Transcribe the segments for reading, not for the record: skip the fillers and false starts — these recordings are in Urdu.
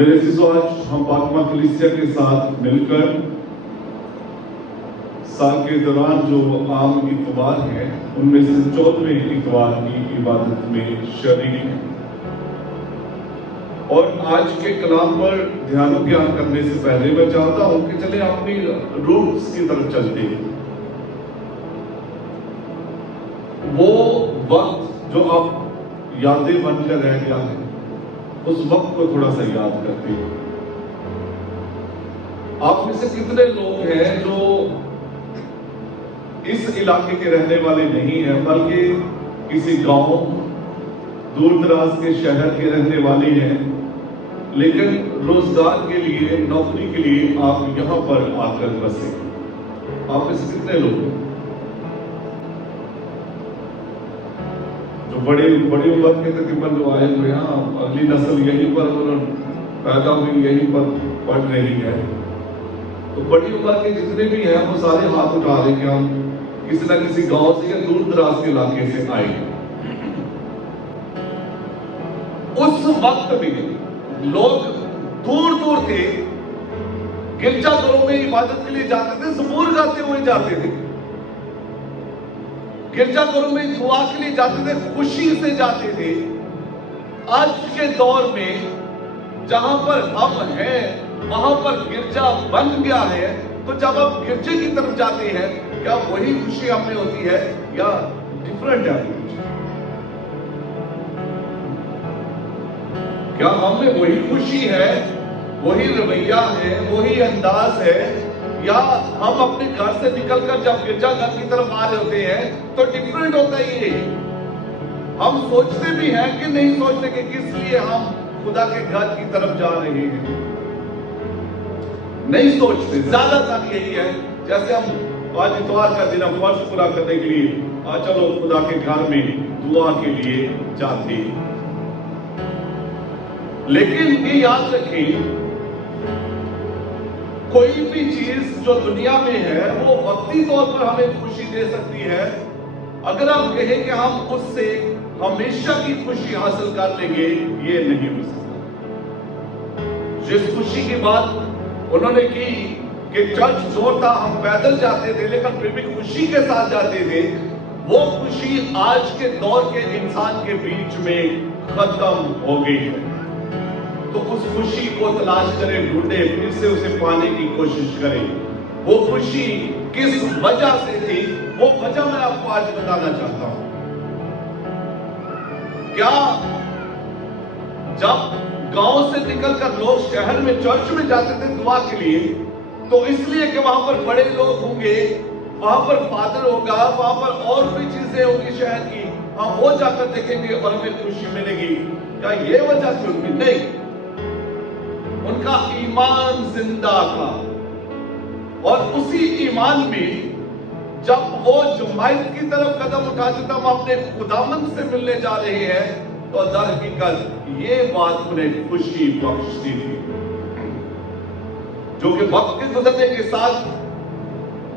میرے عزیزو، آج ہم پاکمہ کلیسیا کے ساتھ مل کر سال کے دوران جو عام اتوار ہیں ان میں سے 14ویں اتوار کی عبادت میں شریک ہیں، اور آج کے کلام پر دھیان و گیان کرنے سے پہلے میں چاہتا ہوں کہ چلیں اپنی روٹس کی طرف چلتے ہیں۔ وہ وقت جو اب یادیں بن کر رہ گیا ہے، اس وقت کو تھوڑا سا یاد کرتے ہیں۔ آپ میں سے کتنے لوگ ہیں جو اس علاقے کے رہنے والے نہیں ہیں، بلکہ کسی گاؤں دور دراز کے شہر کے رہنے والے ہیں، لیکن روزگار کے لیے، نوکری کے لیے آپ یہاں پر آ کر بسے؟ آپ میں سے کتنے لوگ ہیں جو بڑی عمر کے تقریباً جو آئے ہوئے ہیں؟ اگلی نسل یہیں پر پیدا ہوئی، یہیں پر پڑھ رہی ہے، تو بڑی عمر کے جتنے بھی ہیں وہ سارے ہاتھ اٹھا رہے کہ ہم کسی نہ کسی گاؤں سے یا دور دراز کے علاقے سے آئے ہیں۔ اس وقت بھی لوگ دور دور تھے، گرجا گھروں میں عبادت کے لیے جاتے تھے، زبور گاتے ہوئے جاتے تھے، گرجا گھروں میں دعا کے لیے جاتے تھے، خوشی سے جاتے تھے۔ آج کے دور میں جہاں پر ہم ہیں وہاں پر گرجا بن گیا ہے، تو جب آپ گرجے کی طرف جاتے ہیں کیا وہی خوشی آپ میں ہوتی ہے یا ڈیفرنٹ ہے؟ کیا ہم میں وہی خوشی ہے، وہی رویہ ہے، وہی انداز ہے، یا ہم اپنے گھر سے نکل کر جب گرجا گھر کی طرف آ رہے ہوتے ہیں تو ڈیفرنٹ ہوتا ہے؟ یہ ہم سوچتے بھی ہیں کہ نہیں سوچتے کہ کس لیے ہم خدا کے گھر کی طرف جا رہے ہیں؟ نہیں سوچتے، زیادہ تر یہی ہے جیسے ہم آج اتوار کا دن فرض پورا کرنے کے لیے چلو خدا کے گھر میں دعا کے لیے جاتے ہیں۔ لیکن یہ یاد رکھیں، کوئی بھی چیز جو دنیا میں ہے وہ وقتی طور پر ہمیں خوشی دے سکتی ہے۔ اگر آپ کہیں کہ ہم اس سے ہمیشہ کی خوشی حاصل کر لیں گے، یہ نہیں ہو سکتا۔ جس خوشی کی بات انہوں نے کی کہ چرچ دور تھا، ہم پیدل جاتے تھے لیکن پھر بھی خوشی کے ساتھ جاتے تھے، وہ خوشی آج کے دور کے انسان کے بیچ میں ختم ہو گئی ہے۔ تو اس خوشی کو تلاش کریں، ڈھونڈیں، پھر سے اسے پانے کی کوشش کریں۔ وہ خوشی کس وجہ سے تھی، وہ وجہ میں آپ کو آج بتانا چاہتا ہوں۔ کیا جب گاؤں سے نکل کر لوگ شہر میں چرچ میں جاتے تھے دعا کے لیے، تو اس لیے کہ وہاں پر بڑے لوگ ہوں گے، وہاں پر فادر ہوگا، وہاں پر اور بھی چیزیں ہوں گی شہر کی، ہم وہ جا کر دیکھیں گے اور ہمیں خوشی ملے گی؟ کیا یہ وجہ تھی ان کی؟ نہیں، ان کا ایمان زندہ تھا، اور اسی ایمان میں جب وہ جمعیت کی طرف قدم اٹھاتے تھے، ہم اپنے خداوند سے ملنے جا رہے ہیں، تو در حقیقت یہ بات انہیں خوشی بخشتی تھی، جو کہ وقت کے گزرنے کے ساتھ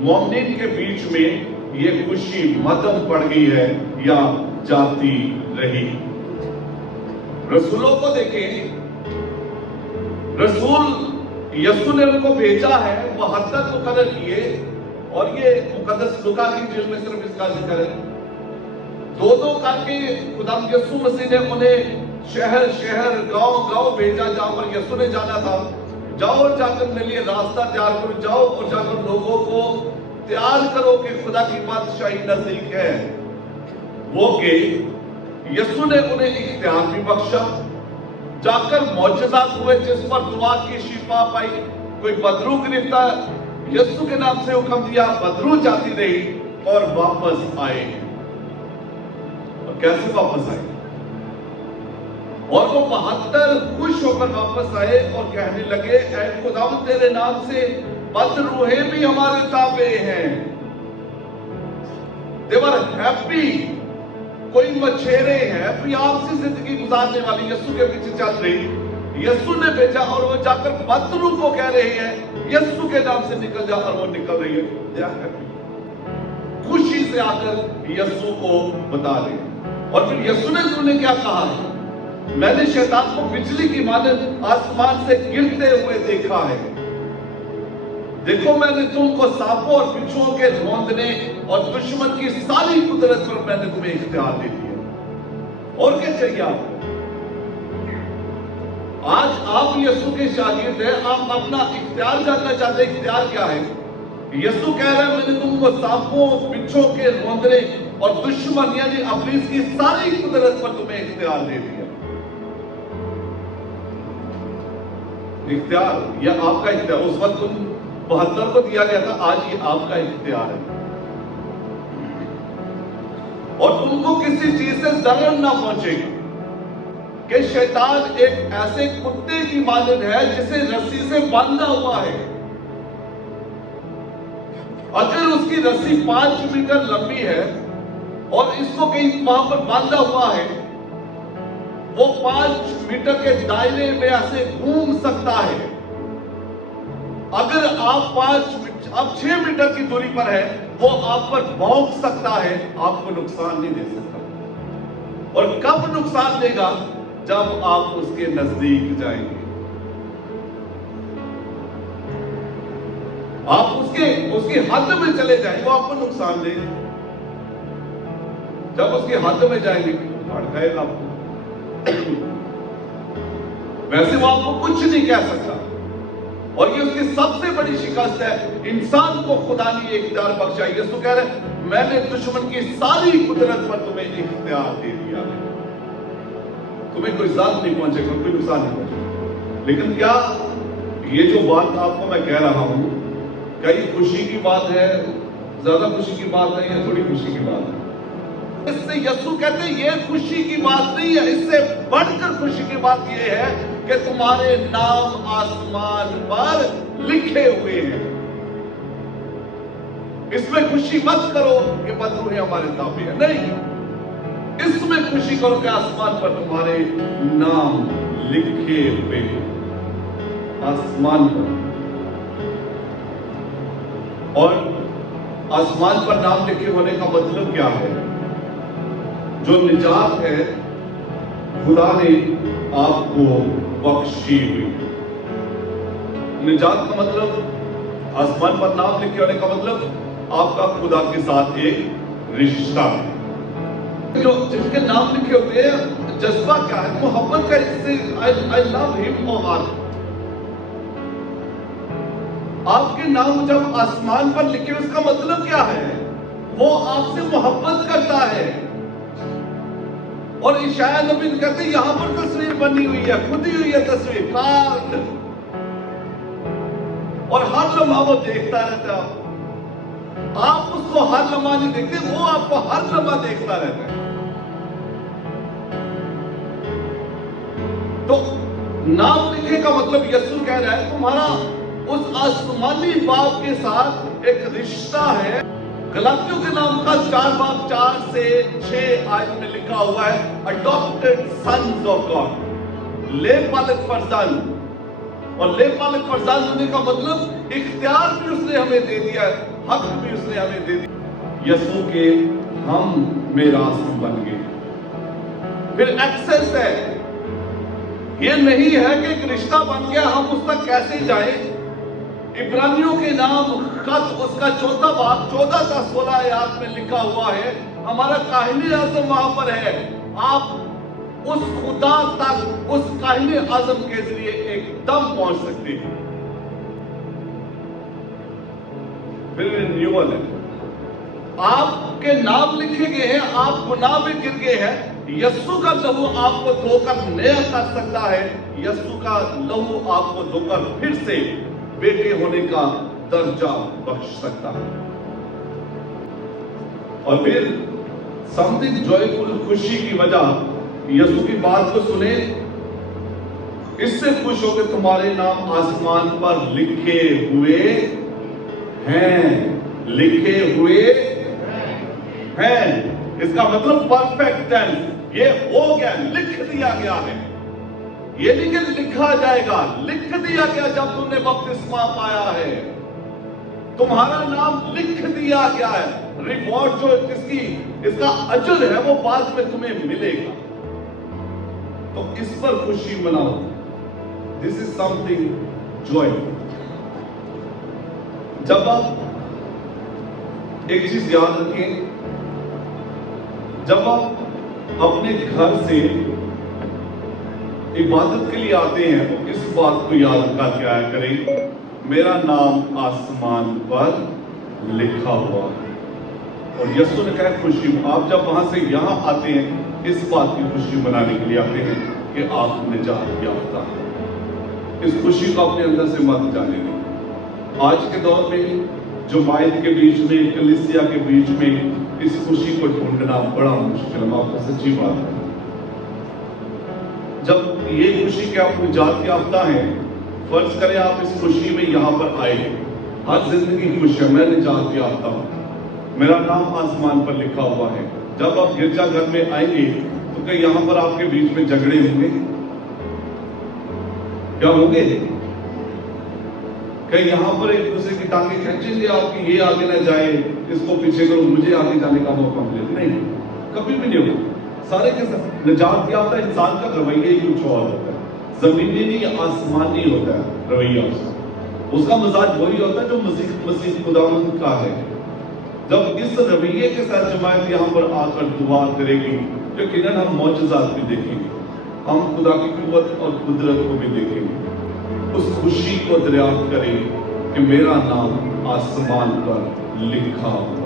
مومنین کے بیچ میں یہ خوشی مدھم پڑ گئی ہے یا جاتی رہی۔ رسولوں کو دیکھیں، رسول یسوع نے ان کو بھیجا ہے، 72 مقرر کیے، اور یہ مقدس لوکا کی انجیل میں صرف اس کا ذکر ہے۔ دو کر کے خدا یسوع مسیح نے انہیں شہر شہر، گاؤں گاؤں بھیجا جہاں پر یسوع نے جانا تھا۔ جاؤ اور جا کر میرے لیے راستہ تیار کرو، جاؤ اور جا کر لوگوں کو تیار کرو کہ خدا کی بادشاہی نزدیک ہے۔ وہ کہ یسوع نے انہیں اختیار بھی بخشا، جا کر معجزات ہوئے جس پر دعا کی شفا پائی، کوئی بدرو گرفتا، یسوع کے نام سے حکم دیا، بدرو جاتی رہی اور واپس آئے۔ اور کیسے واپس آئے؟ اور وہ 72 خوش ہو کر واپس آئے اور کہنے لگے، اے خداوند تیرے نام سے بد روحیں بھی ہمارے تابع ہیں۔ They were happy۔ کوئی مچھیرے ہیں، کوئی آپسی زندگی گزارنے والی یسوع کے پیچھے چل رہی، یسوع نے بھیجا اور وہ جا کر بدرو کو کہہ رہے ہیں یسوع کے نام سے نکل جا، اور وہ نکل رہی ہے، خوشی سے آ کر یسوع کو بتا رہے ہیں۔ اور پھر یسوع نے انہیں کیا کہا ہے؟ میں نے شیطان کو بجلی کی مانند آسمان سے گرتے ہوئے دیکھا ہے۔ دیکھو میں نے تم کو سانپوں اور بچھوؤں کے روندنے اور دشمن کی ساری قدرت پر میں نے تمہیں اختیار دے دیا۔ اور کیا چاہیے آپ کو؟ آج آپ یسوع کے شاگرد ہیں، آپ اپنا اختیار جاننا چاہتے ہیں، اختیار کیا ہے؟ یسوع کہہ رہا ہے میں نے تم کو سانپوں بچھوؤں کے روندنے اور دشمن یعنی ابلیس کی ساری قدرت پر تمہیں اختیار دے دیا۔ اختیار یہ آپ کا اختیار، اس وقت تم 72 کو دیا گیا تھا، آج یہ آپ کا اختیار ہے۔ اور تم کو کسی چیز سے ضرر نہ پہنچے گی کہ شیطان ایک ایسے کتے کی مانند ہے جسے رسی سے باندھا ہوا ہے۔ اگر اس کی رسی 5 میٹر لمبی ہے اور اس کو کہیں وہاں پر باندھا ہوا ہے، وہ 5 میٹر کے دائرے میں ایسے گھوم سکتا ہے۔ اگر آپ 6 میٹر کی دوری پر ہے، وہ آپ پر بھونک سکتا ہے، آپ کو نقصان نہیں دے سکتا۔ اور کب نقصان دے گا؟ جب آپ اس کے نزدیک جائیں گے۔ آپ اس کی حد میں چلے جائیں، وہ آپ کو نقصان دے گا۔ جب اس کی حد میں جائیں گے بھڑکائے گا آپ کو۔ ویسے وہ آپ کو کچھ نہیں کہہ سکتا، اور یہ اس کی سب سے بڑی شکست ہے۔ انسان کو خدا نے یہ اختیار بخشا۔ یسوع کہہ رہے ہیں میں نے دشمن کی ساری قدرت پر تمہیں اختیار دے دیا ہے، تمہیں کوئی ضرر نہیں پہنچے گا، کوئی نقصان نہیں پہنچے گا۔ لیکن کیا یہ جو بات آپ کو میں کہہ رہا ہوں، کیا یہ خوشی کی بات ہے، زیادہ خوشی کی بات ہے یا تھوڑی خوشی کی بات ہے؟ اس سے یسوع کہتے ہیں یہ خوشی کی بات نہیں ہے، اس سے بڑھ کر خوشی کی بات یہ ہے کہ تمہارے نام آسمان پر لکھے ہوئے ہیں۔ اس میں خوشی مت کرو کہ بدروہیں ہمارے تابع ہیں، نہیں، اس میں خوشی کرو کہ آسمان پر تمہارے نام لکھے ہوئے ہیں، آسمان پر۔ اور آسمان پر نام لکھے ہونے کا مطلب کیا ہے؟ جو نجات ہے خدا نے آپ کو بخشی ہوئی۔ نجات کا مطلب، آسمان پر نام لکھے ہونے کا مطلب آپ کا خدا کے ساتھ ایک رشتہ ہے۔ جو جن کے نام لکھے ہوتے ہیں جذبہ کیا ہے؟ محبت کا، اس سے I love him or her۔ آپ کے نام جب آسمان پر لکھے اس کا مطلب کیا ہے؟ وہ آپ سے محبت کرتا ہے۔ اور عیسیٰ نبی کہتے ہیں یہاں پر تصویر بنی ہوئی ہے، کھدی ہوئی ہے تصویر، کارڈ، اور ہر لمحہ وہ دیکھتا رہتا ہے۔ آپ اس کو ہر لمحہ نہیں دیکھتے، وہ آپ کو ہر لمحہ دیکھتا رہتا ہے۔ تو نام لکھے کا مطلب یسوع کہہ رہا ہے تمہارا اس آسمانی باپ کے ساتھ ایک رشتہ ہے۔ گلاطیوں کے نام کا 4 باب 4 سے 6 آیت میں لکھا ہوا ہے adopted sons of God، لے پالک فرزند۔ اور لے پالک فرزند ہونے کا مطلب اختیار بھی اس نے ہمیں دے دیا ہے، حق بھی اس نے ہمیں دے دیا۔ یسوع کے ہم میراث بن گئے۔ پھر ایکسس ہے، یہ نہیں ہے کہ ایک رشتہ بن گیا ہم اس تک کیسے جائیں۔ عبرانیوں کے نام خط اس کا 4 باب 14 تا 16 آیات میں لکھا ہوا ہے، ہمارا کاہن اعظم وہاں پر ہے۔ آپ اس خدا تک اس کاہن اعظم کے ذریعے ایک دم پہنچ سکتے ہیں۔ پھر رینیول ہے، آپ کے نام لکھے گئے ہیں، آپ گناہ میں گر گئے ہیں، یسوع کا لہو آپ کو دھو کر نیا کر سکتا ہے۔ یسوع کا لہو آپ کو دھو کر پھر سے بیٹے ہونے کا درجہ بخش سکتا ہے۔ اور پھر something joyful، خوشی کی وجہ، یسوع کی بات کو سنیں، اس سے خوش ہو کہ تمہارے نام آسمان پر لکھے ہوئے ہیں، لکھے ہوئے ہیں۔ اس کا مطلب پرفیکٹ ٹینس، یہ ہو گیا، لکھ دیا گیا ہے۔ یہ نہیں کہ لکھا جائے گا، لکھ دیا گیا جب تم نے بپتسمہ پایا ہے، تمہارا نام لکھ دیا گیا ہے۔ ریوارڈ جو اس کا اجر ہے وہ بعد میں تمہیں ملے گا۔ تو اس پر خوشی مناؤ. دس از سم تھنگ جوائے. جب آپ ایک چیز یاد رکھیں, جب آپ اپنے گھر سے عبادت کے لیے آتے ہیں تو اس بات کو یاد رکھا کے آیا کریں, میرا نام آسمان پر لکھا ہوا ہے. اور یسوع نے کہا خوشی, آپ جب وہاں سے یہاں آتے ہیں اس بات کی خوشی منانے کے لیے آتے ہیں کہ آپ نجات یافتہ ہیں. اس خوشی کو اپنے اندر سے مت جانے دیں. آج کے دور میں جماعت کے بیچ میں, کلیسیا کے بیچ میں اس خوشی کو ڈھونڈنا بڑا مشکل ہے. میں آپ کو سچی بات ہے, جب یہ خوشی کہ آپ نجات یافتہ ہیں, فرض کریں آپ اس خوشی میں یہاں پر آئے, ہر زندگی خوش ہے, میں نجات یافتہ ہوں, میرا نام آسمان پر لکھا ہوا ہے. جب آپ گرجا گھر میں آئیں گے تو کہ یہاں پر آپ کے بیچ میں جھگڑے ہوں گے؟ کیا ہوں گے؟ کہ یہاں پر ایک دوسرے کی ٹانگیں کھینچیں گے آپ کی, یہ آگے نہ جائے, اس کو پیچھے کرو, مجھے آگے جانے کا موقع ملے؟ نہیں, کبھی بھی نہیں ہوگا. سارے کے ساتھ نجات یافتہ انسان کا رویہ ہی کچھ اور ہوتا ہے, زمینی نہیں آسمانی ہوتا ہے رویہ. اس کا مزاج وہی ہوتا ہے جو مسیح خداوند کا ہے. جب اس رویے کے ساتھ جماعت یہاں پر آ کر دعا کرے گی, یقیناً ہم معجزات بھی دیکھیں گے, ہم خدا کی قوت اور قدرت کو بھی دیکھیں گے. اس خوشی کو دریافت کریں کہ میرا نام آسمان پر لکھا ہوا